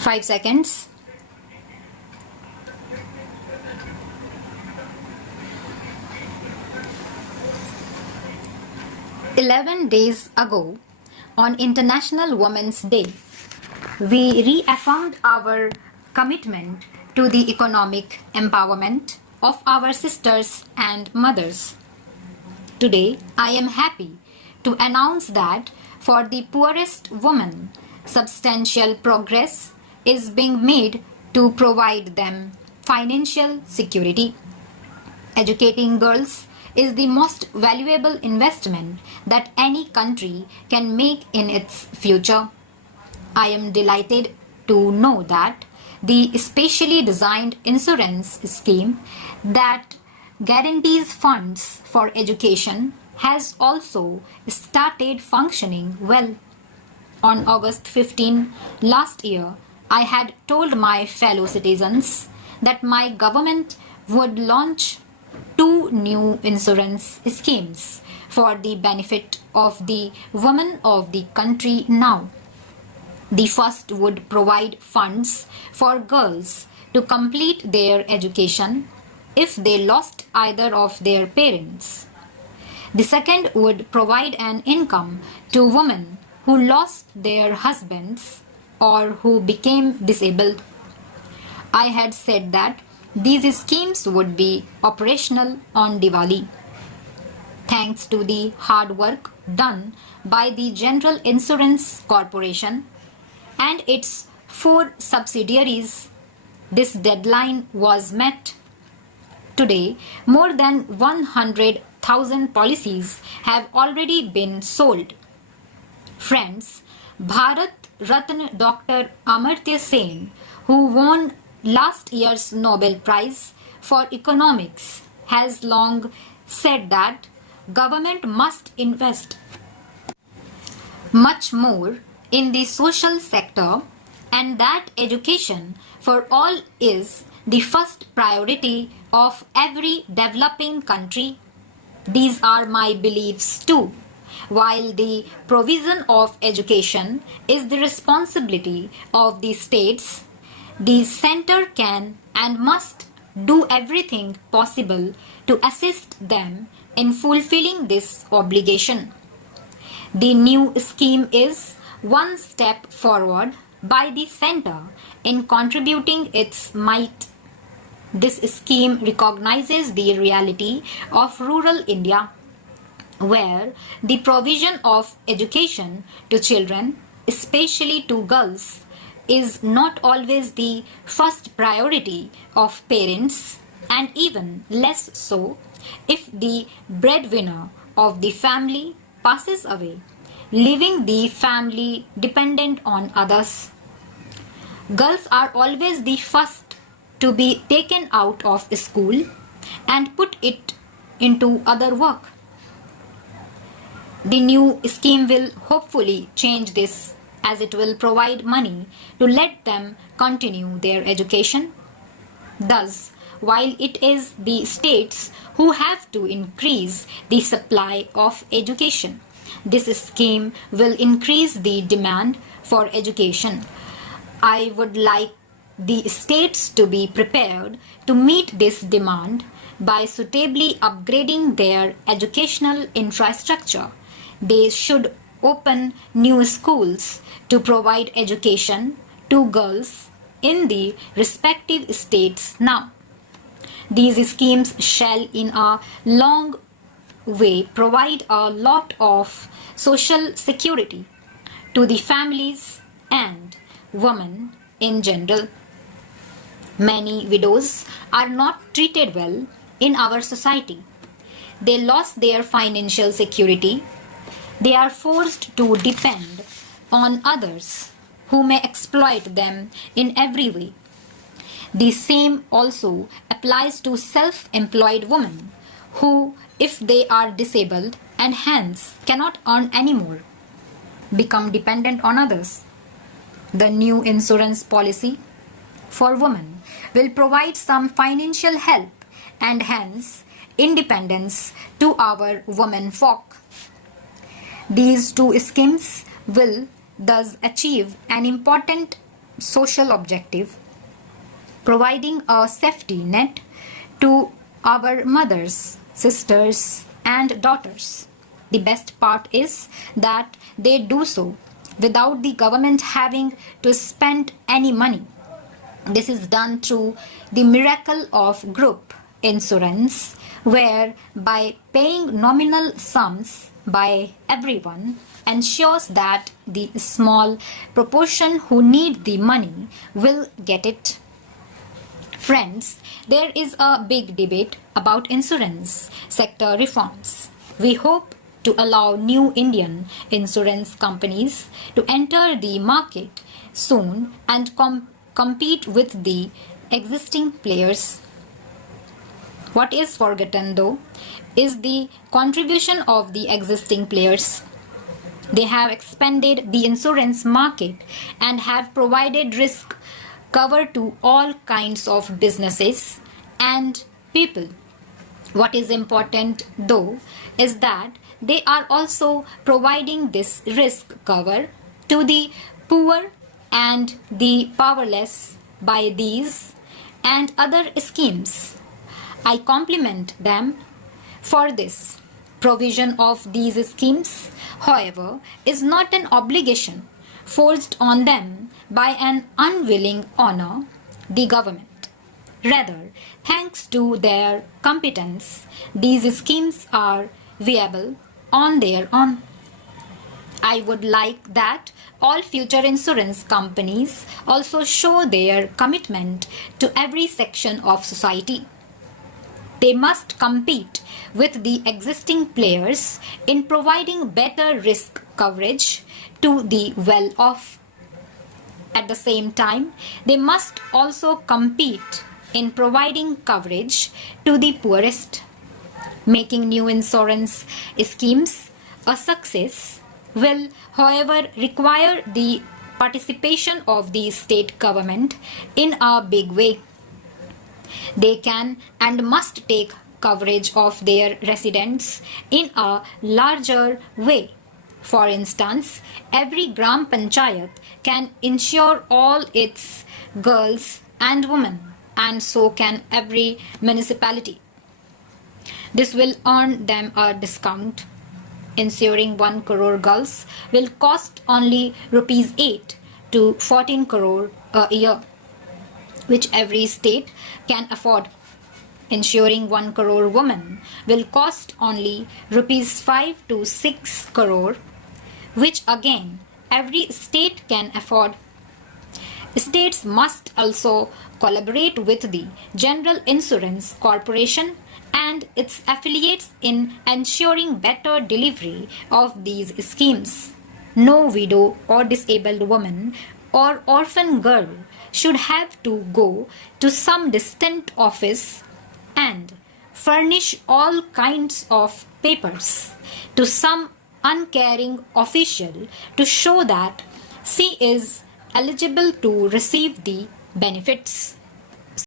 5 seconds. "11 days ago, on International Women's Day, we reaffirmed our commitment to the economic empowerment of our sisters and mothers. Today, I am happy to announce that for the poorest women, substantial progress is being made to provide them financial security. Educating girls is the most valuable investment that any country can make in its future. I am delighted to know that the specially designed insurance scheme that guarantees funds for education has also started functioning well. On August 15 last year, I had told my fellow citizens that my government would launch 2 new insurance schemes for the benefit of the women of the country now. The first would provide funds for girls to complete their education if they lost either of their parents. The second would provide an income to women who lost their husbands or who became disabled. I had said that these schemes would be operational on Diwali. Thanks to the hard work done by the General Insurance Corporation and its 4 subsidiaries, this deadline was met. Today, more than 100,000 policies have already been sold. Friends, Bharat Ratna Dr. Amartya Sen, who won last year's Nobel Prize for Economics, has long said that government must invest much more in the social sector and that education for all is the first priority of every developing country. These are my beliefs too. While the provision of education is the responsibility of the states, the center can and must do everything possible to assist them in fulfilling this obligation. The new scheme is one step forward by the center in contributing its mite. This scheme recognizes the reality of rural India, where the provision of education to children, especially to girls, is not always the first priority of parents, and even less so if the breadwinner of the family passes away, leaving the family dependent on others. Girls are always the first to be taken out of school and put it into other work. The new scheme will hopefully change this, as it will provide money to let them continue their education. Thus, while it is the states who have to increase the supply of education, this scheme will increase the demand for education. I would like the states to be prepared to meet this demand by suitably upgrading their educational infrastructure. They should open new schools to provide education to girls in the respective states now. These schemes shall in a long way provide a lot of social security to the families and women in general. Many widows are not treated well in our society. They lost their financial security. They are forced to depend on others who may exploit them in every way. The same also applies to self-employed women who, if they are disabled and hence cannot earn anymore, become dependent on others. The new insurance policy for women will provide some financial help and hence independence to our women folk. These 2 schemes will thus achieve an important social objective, providing a safety net to our mothers, sisters, and daughters. The best part is that they do so without the government having to spend any money. This is done through the miracle of group insurance, where by paying nominal sums by everyone ensures that the small proportion who need the money will get it. Friends, there is a big debate about insurance sector reforms. We hope to allow new Indian insurance companies to enter the market soon and compete with the existing players. What is forgotten though is the contribution of the existing players. They have expanded the insurance market and have provided risk cover to all kinds of businesses and people. What is important though is that they are also providing this risk cover to the poor and the powerless by these and other schemes. I compliment them for this. Provision of these schemes, however, is not an obligation forced on them by an unwilling owner, the government. Rather, thanks to their competence, these schemes are viable on their own. I would like that all future insurance companies also show their commitment to every section of society. They must compete with the existing players in providing better risk coverage to the well-off. At the same time, they must also compete in providing coverage to the poorest. Making new insurance schemes a success will, however, require the participation of the state government in a big way. They can and must take coverage of their residents in a larger way. For instance, every Gram Panchayat can insure all its girls and women, and so can every municipality. This will earn them a discount. Insuring 1 crore girls will cost only rupees 8 to 14 crore a year, which every state can afford. Insuring 1 crore women will cost only rupees 5 to 6 crore, which again every state can afford. States must also collaborate with the General Insurance Corporation and its affiliates in ensuring better delivery of these schemes. No widow or disabled woman or orphan girl should have to go to some distant office and furnish all kinds of papers to some uncaring official to show that she is eligible to receive the benefits.